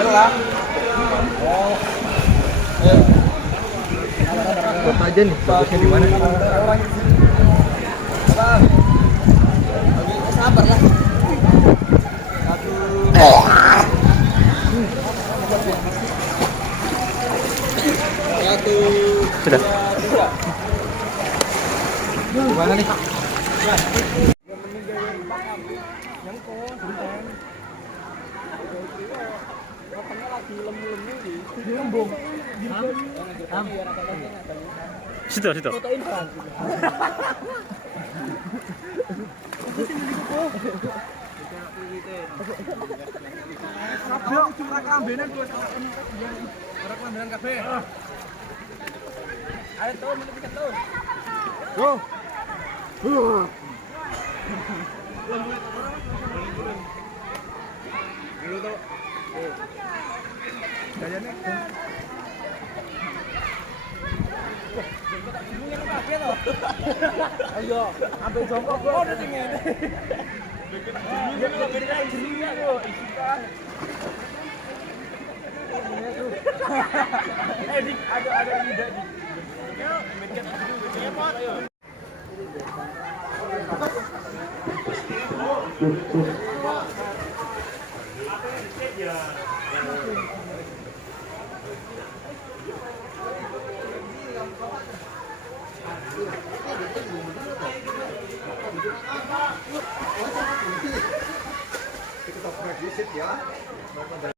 Belah. Oh. Foto aja nih, bagusnya di mana? Sabar lah. Satu. Sudah. Gimana nih? Situ. Yo, cuma kambenan tuh. Ora kambenan kabeh. Ayo tuh, menit kita tuh. Go. Dulu tuh. Gayane. Ayo, ambil jongkok kok udah tinggal. Dia kalau beda jerinya kok, isikan. Dik, ada ide dik. Ayo, bikin dulu, bikin pot, ayo. Kita visit ya.